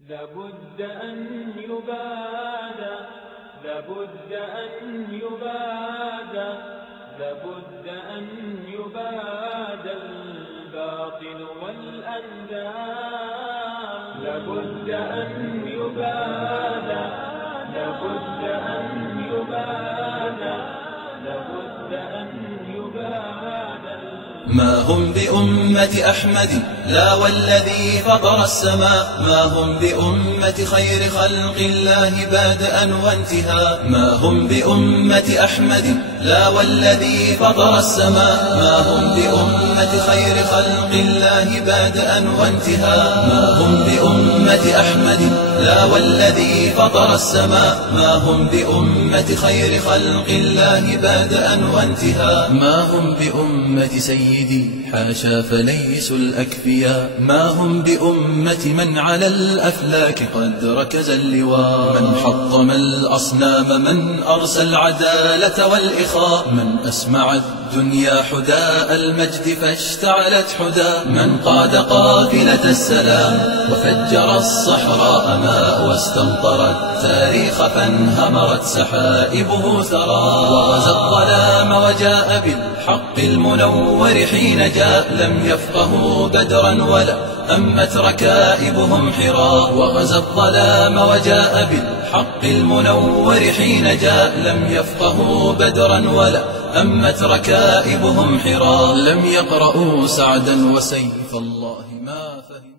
لابد أن يبادى، لابد أن يبادى، لابد أن يبادى الباطل والأنداد. لابد أن يبادى، لابد أن يبادى، لابد أن يبادى. ما هم بأمة أحمد لا والذي فطر السماء، ما هم بأمة خير خلق الله بادئا وانتهاء. ما هم بأمة أحمد لا والذي فطر السماء، ما هم بأمة خير خلق الله بادئا وانتهاء. ما هم بأمة أحمد لا والذي فطر السماء، ما هم بأمة خير خلق الله بادئا وانتهاء. ما هم بأمة سيدي حاشا فليسوا الأكفياء، ما هم بأمة من على الأفلاك قد ركز اللواء. من حطم الأصنام، من أرسى العدالة والإخاء، من أسمع الدنيا حداء المجد فاشتعلت حدا. من قاد قافلة السلام وفجر الصحراء ماء، واستمطر التاريخ فانهمرت سحائبه ثرى. وغزا الظلام وجاء بالحق المنور حين جاء، لم يفقهوا بدرا ولا أمت ركائبهم حرا. وغزا الظلام وجاء بالحق المنور حين جاء، لم يفقهوا بدرا ولا أمت ركائبهم حرا. لم يقرؤوا سعدا وسيف الله ما فهم.